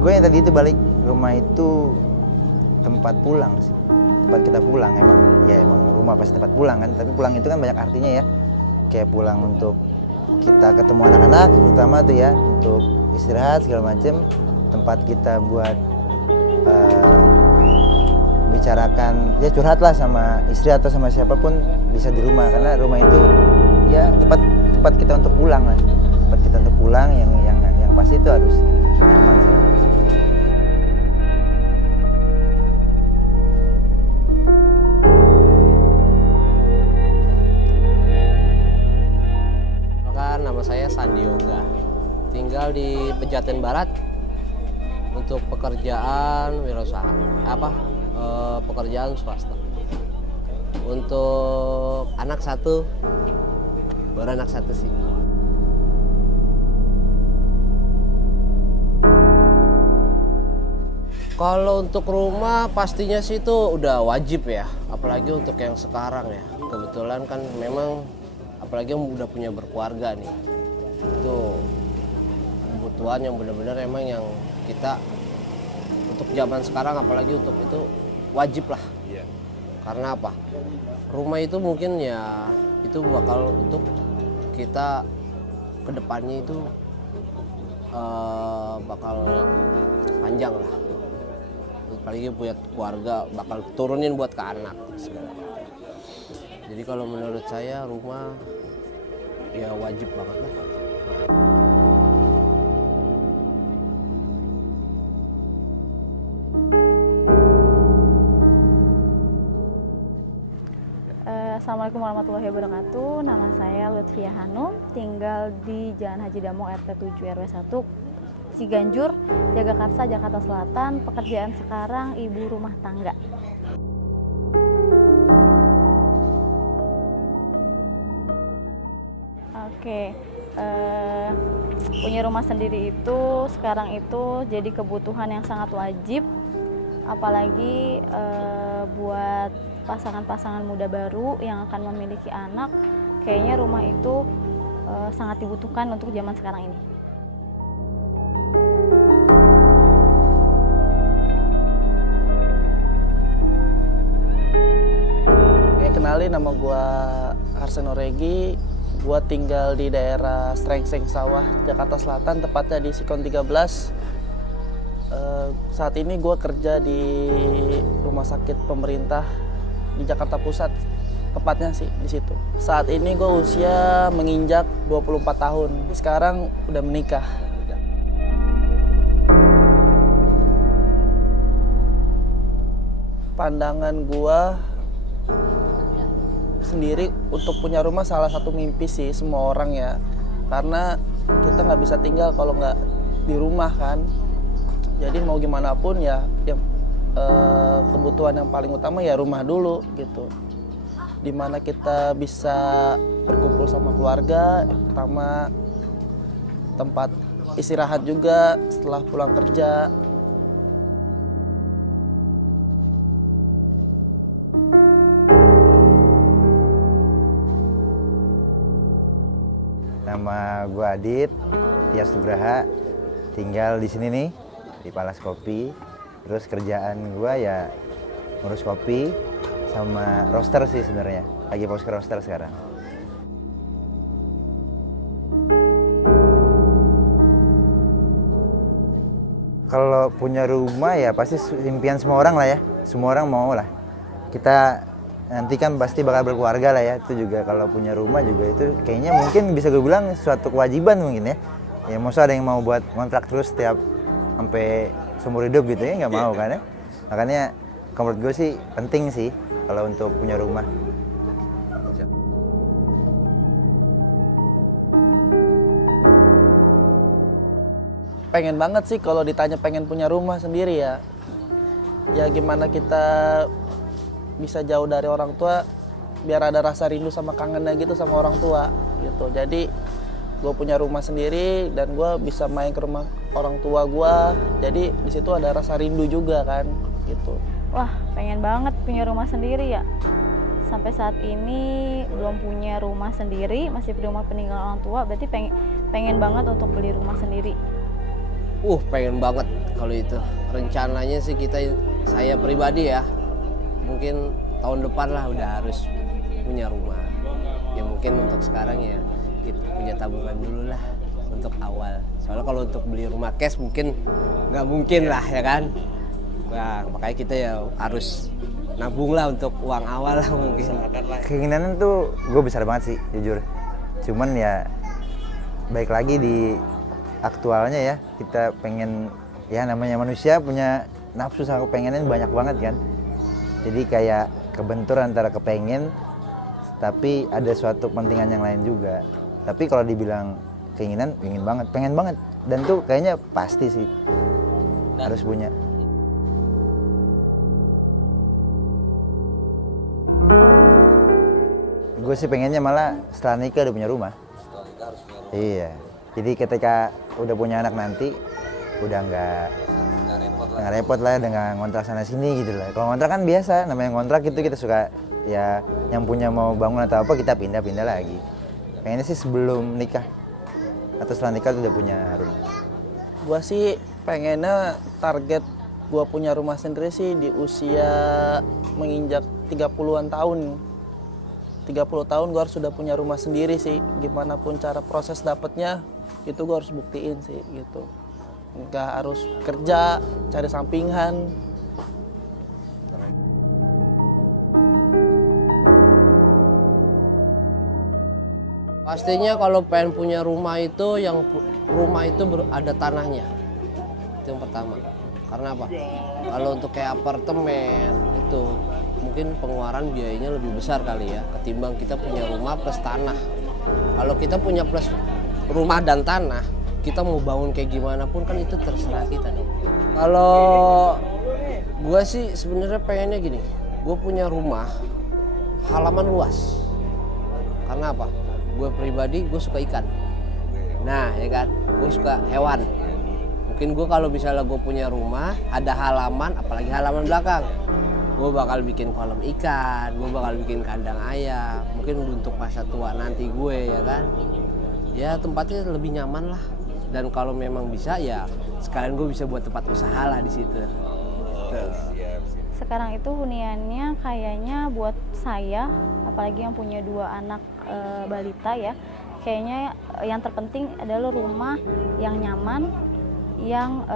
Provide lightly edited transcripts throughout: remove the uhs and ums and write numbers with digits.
Gue yang tadi itu balik rumah itu tempat pulang sih, tempat kita pulang. Emang rumah pasti tempat pulang kan, tapi pulang itu kan banyak artinya ya, kayak pulang untuk kita ketemu anak-anak terutama tuh ya, untuk istirahat segala macem, tempat kita buat bicarakan ya, curhat lah sama istri atau sama siapapun bisa di rumah, karena rumah itu ya tempat kita untuk pulang lah, tempat kita untuk pulang yang pasti itu harus nyaman segala macam. Nama saya Sandi Yoga, tinggal di Pejaten Barat. Untuk pekerjaan wirausaha, pekerjaan swasta. Untuk anak satu, baru anak satu sih. Kalau untuk rumah pastinya sih itu udah wajib ya, apalagi untuk yang sekarang ya. Kebetulan kan memang apalagi yang udah punya berkeluarga nih, itu kebutuhan yang benar-benar emang yang kita untuk zaman sekarang apalagi untuk itu wajib lah. Karena apa? Rumah itu mungkin ya itu bakal untuk kita kedepannya itu bakal panjang lah. Apalagi punya keluarga bakal turunin buat ke anak segala. Jadi kalau menurut saya rumah ya wajib banget lah. Assalamualaikum warahmatullahi wabarakatuh. Nama saya Lutfia Hanum, tinggal di Jalan Haji Damong RT 7 RW 1 Ciganjur, Jagakarsa, Jakarta Selatan. Pekerjaan sekarang ibu rumah tangga. Oke, punya rumah sendiri itu sekarang itu jadi kebutuhan yang sangat wajib, apalagi buat pasangan-pasangan muda baru yang akan memiliki anak. Kayaknya rumah itu sangat dibutuhkan untuk zaman sekarang ini. Kenalin, nama gue Arseno Regi. Gue tinggal di daerah Strengseng Sawah, Jakarta Selatan, tepatnya di Sikon 13. Saat ini gue kerja di rumah sakit pemerintah di Jakarta Pusat, tepatnya sih di situ. Saat ini gue usia menginjak 24 tahun. Sekarang udah menikah. Pandangan gue sendiri untuk punya rumah salah satu mimpi sih semua orang ya, karena kita nggak bisa tinggal kalau nggak di rumah kan. Jadi mau gimana pun ya yang kebutuhan yang paling utama ya rumah dulu gitu, dimana kita bisa berkumpul sama keluarga, pertama tempat istirahat juga setelah pulang kerja. Nama gue Adit Tias Nugraha, tinggal di sini nih di Palas Kopi. Terus kerjaan gue ya ngurus kopi sama roaster sih sebenarnya. Lagi fokus ke roaster sekarang. Kalau punya rumah ya pasti impian semua orang lah ya. Semua orang mau lah. Kita nanti kan pasti bakal berkeluarga lah ya. Itu juga kalau punya rumah juga itu kayaknya mungkin bisa gue bilang suatu kewajiban mungkin ya. Ya masa ada yang mau buat kontrak terus setiap sampai seumur hidup gitu ya, nggak mau kan ya. Makanya menurut gue sih penting sih kalau untuk punya rumah. pengen banget sih kalau ditanya pengen punya rumah sendiri ya. Ya gimana kita bisa jauh dari orang tua biar ada rasa rindu sama kangennya gitu sama orang tua gitu. Jadi gue punya rumah sendiri dan gue bisa main ke rumah orang tua gue. Jadi di situ ada rasa rindu juga kan gitu. Wah, pengen banget punya rumah sendiri ya. Sampai saat ini belum punya rumah sendiri, masih di rumah peninggalan orang tua, berarti pengen banget untuk beli rumah sendiri. Pengen banget kalau itu. Rencananya sih saya pribadi ya, mungkin tahun depan lah udah harus punya rumah. Ya mungkin untuk sekarang ya kita punya tabungan dulu lah untuk awal. Soalnya kalau untuk beli rumah cash mungkin nggak mungkin lah ya kan. Nah, makanya kita ya harus nabung lah untuk uang awal lah mungkin. Keinginan tuh gue besar banget sih jujur. Cuman ya baik lagi di aktualnya ya, kita pengen, ya namanya manusia punya nafsu sama kepengenan banyak banget kan. Jadi kayak kebentur antara kepengen tapi ada suatu kepentingan yang lain juga. Tapi kalau dibilang keinginan, ingin banget, pengen banget, dan tuh kayaknya pasti sih harus punya. Gue sih pengennya malah setelah nikah udah punya rumah. Iya. Jadi ketika udah punya anak nanti udah nggak repot lah dengan ngontrak sana sini gitu lah. Kalau ngontrak kan biasa, namanya ngontrak itu kita suka ya yang punya mau bangun atau apa kita pindah-pindah lagi. Pengennya sih sebelum nikah atau setelah nikah udah punya rumah. Gua sih pengennya target gua punya rumah sendiri sih di usia menginjak 30-an tahun. 30 tahun gua harus sudah punya rumah sendiri sih. Gimana pun cara proses dapatnya itu gua harus buktiin sih gitu. Nggak harus kerja, cari sampingan. Pastinya kalau pengen punya rumah itu rumah itu ada tanahnya. Itu yang pertama. Karena apa? Kalau untuk kayak apartemen itu mungkin pengeluaran biayanya lebih besar kali ya ketimbang kita punya rumah plus tanah. Kalau kita punya plus rumah dan tanah, kita mau bangun kayak gimana pun kan itu terserah kita nih. Kalau gue sih sebenarnya pengennya gini, gue punya rumah halaman luas. Karena apa? Gue pribadi gue suka ikan. Nah ya kan, gue suka hewan. Mungkin gue kalau misalnya gue punya rumah ada halaman, apalagi halaman belakang, gue bakal bikin kolam ikan, gue bakal bikin kandang ayam. Mungkin untuk masa tua nanti gue ya kan, ya tempatnya lebih nyaman lah. Dan kalau memang bisa ya sekalian gue bisa buat tempat usaha lah di situ. Sekarang itu huniannya kayaknya buat saya, apalagi yang punya 2 anak balita ya, kayaknya yang terpenting adalah rumah yang nyaman, yang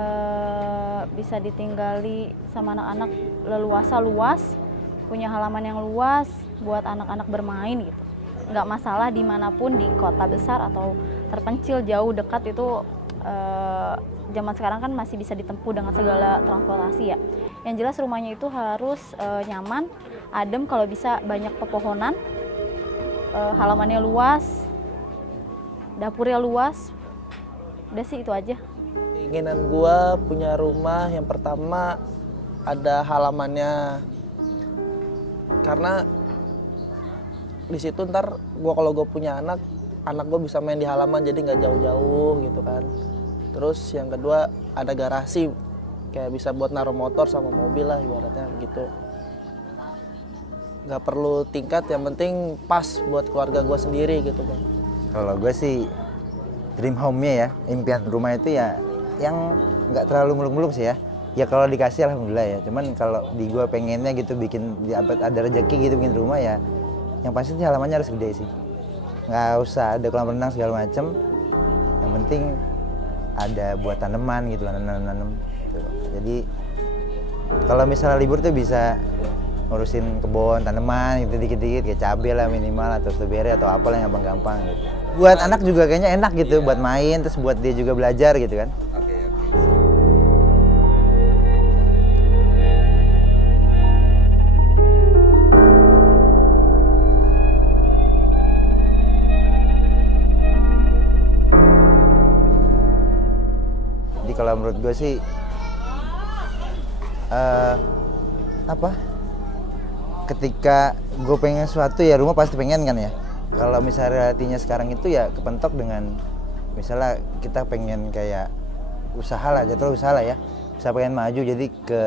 bisa ditinggali sama anak-anak, leluasa luas, punya halaman yang luas buat anak-anak bermain gitu. Nggak masalah dimanapun, di kota besar atau terpencil, jauh, dekat, itu zaman sekarang kan masih bisa ditempuh dengan segala transportasi ya. Yang jelas rumahnya itu harus nyaman, adem, kalau bisa banyak pepohonan, halamannya luas, dapurnya luas. Udah sih itu aja. Keinginan gua punya rumah yang pertama ada halamannya. Karena di situ ntar kalau gue punya anak gue bisa main di halaman, jadi nggak jauh-jauh gitu kan. Terus yang kedua ada garasi, kayak bisa buat naruh motor sama mobil lah ibaratnya gitu. Nggak perlu tingkat, yang penting pas buat keluarga gue sendiri gitu bang. Kalau gue sih dream home-nya ya, impian rumah itu ya yang nggak terlalu muluk-muluk sih ya. Ya kalau dikasih alhamdulillah ya. Cuman kalau di gue pengennya gitu bikin ada rezeki gitu bikin rumah ya, yang pasti halamannya harus gede sih. Nggak usah ada kolam renang segala macem. Yang penting ada buat tanaman gitu, nanam-nanam. Jadi kalau misalnya libur tuh bisa ngurusin kebun, tanaman gitu dikit-dikit, kayak cabai lah minimal atau strawberry atau apalah yang gampang-gampang gitu. Buat anak juga kayaknya enak gitu, buat main, terus buat dia juga belajar gitu kan. Jadi kalau menurut gue sih apa? Ketika gue pengen sesuatu ya rumah pasti pengen kan ya. Kalau misalnya realitanya sekarang itu ya kepentok dengan misalnya kita pengen kayak usaha lah, jatuh usaha lah ya. Usaha pengen maju jadi ke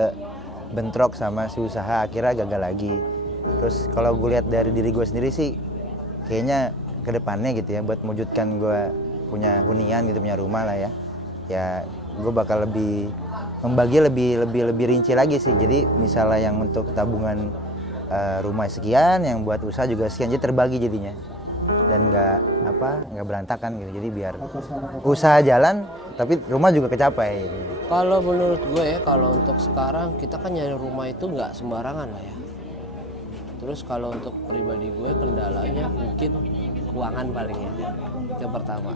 bentrok sama si usaha akhirnya gagal lagi. Terus kalau gue lihat dari diri gue sendiri sih kayaknya ke depannya gitu ya buat mewujudkan gue punya hunian gitu, punya rumah lah ya. Ya gue bakal membagi lebih rinci lagi sih. Jadi misalnya yang untuk tabungan rumah sekian, yang buat usaha juga sekian, jadi terbagi jadinya dan nggak berantakan gitu. Jadi biar usaha jalan tapi rumah juga kecapai gitu. Kalau menurut gue ya, kalau untuk sekarang kita kan nyari rumah itu nggak sembarangan lah ya. Terus kalau untuk pribadi gue kendalanya mungkin keuangan paling ya, yang pertama.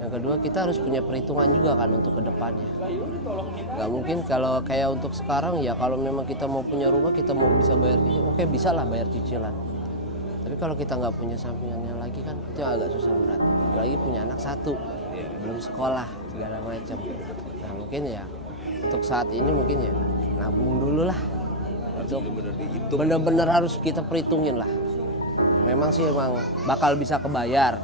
Yang kedua kita harus punya perhitungan juga kan untuk kedepannya. Nggak mungkin kalau kayak untuk sekarang ya, kalau memang kita mau punya rumah, kita mau bisa bayar cicilan, oke bisa lah bayar cicilan. Tapi kalau kita nggak punya sampingannya lagi kan itu agak susah berat. Apalagi punya anak satu, belum sekolah segala macam. Nah mungkin ya untuk saat ini mungkin ya nabung dulu lah. Untuk bener-bener harus kita perhitungin lah. Memang sih emang bakal bisa kebayar.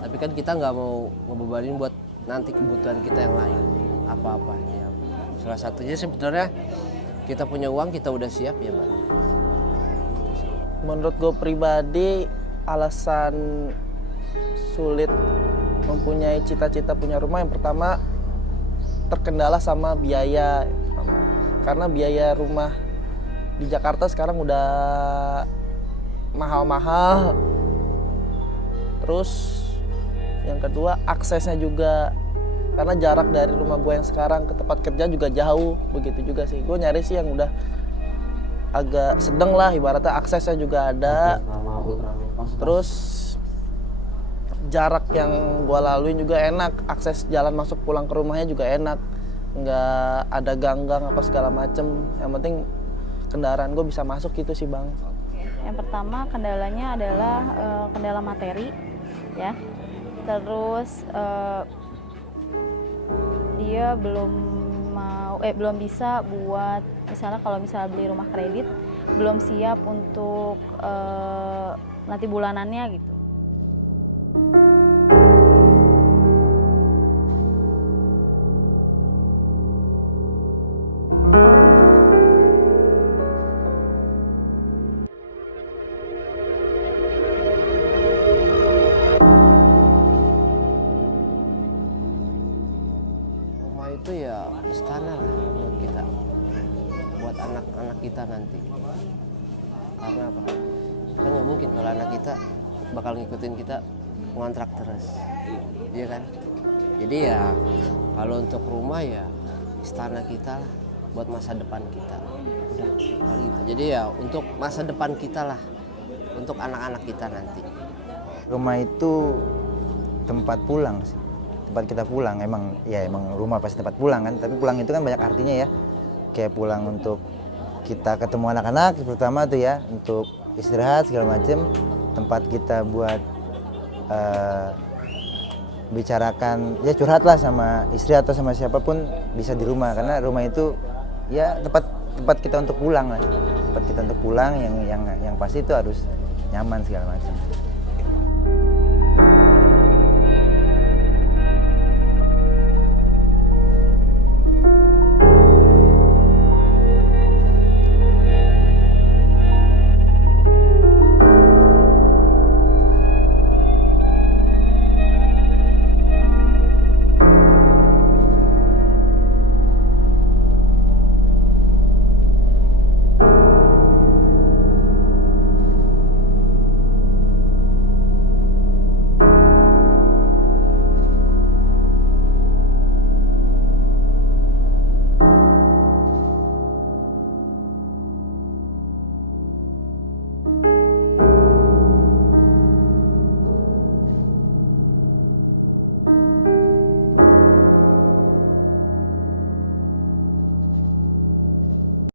Tapi kan kita nggak mau ngebebanin buat nanti kebutuhan kita yang lain apa-apa ya. Salah satunya sebenarnya kita punya uang, kita udah siap ya Pak. Menurut gue pribadi alasan sulit mempunyai cita-cita punya rumah yang pertama terkendala sama biaya. Karena biaya rumah di Jakarta sekarang udah mahal-mahal. Terus yang kedua aksesnya juga, karena jarak dari rumah gue yang sekarang ke tempat kerja juga jauh. Begitu juga sih gue nyari sih yang udah agak sedang lah, ibaratnya aksesnya juga ada. Terus jarak yang gue laluin juga enak, akses jalan masuk pulang ke rumahnya juga enak, nggak ada ganggang apa segala macem. Yang penting kendaraan gue bisa masuk gitu sih Bang. Yang pertama kendalanya adalah kendala materi ya. Terus dia belum bisa buat misalnya kalau misalnya beli rumah kredit, belum siap untuk nanti bulanannya gitu. Itu ya istana lah buat kita, buat anak-anak kita nanti. Karena apa? Kan nggak mungkin kalau anak kita bakal ngikutin kita ngontrak terus, iya kan? Jadi ya kalau untuk rumah ya istana kita lah buat masa depan kita. Udah kali gitu. Jadi ya untuk masa depan kita lah, untuk anak-anak kita nanti. Rumah itu tempat pulang sih. Tempat kita pulang, emang rumah pasti tempat pulang kan, tapi pulang itu kan banyak artinya ya. Kayak pulang untuk kita ketemu anak-anak pertama tuh ya, untuk istirahat segala macem, tempat kita buat bicarakan ya, curhat lah sama istri atau sama siapapun bisa di rumah, karena rumah itu ya tempat kita untuk pulang lah, tempat kita untuk pulang yang pasti itu harus nyaman segala macam.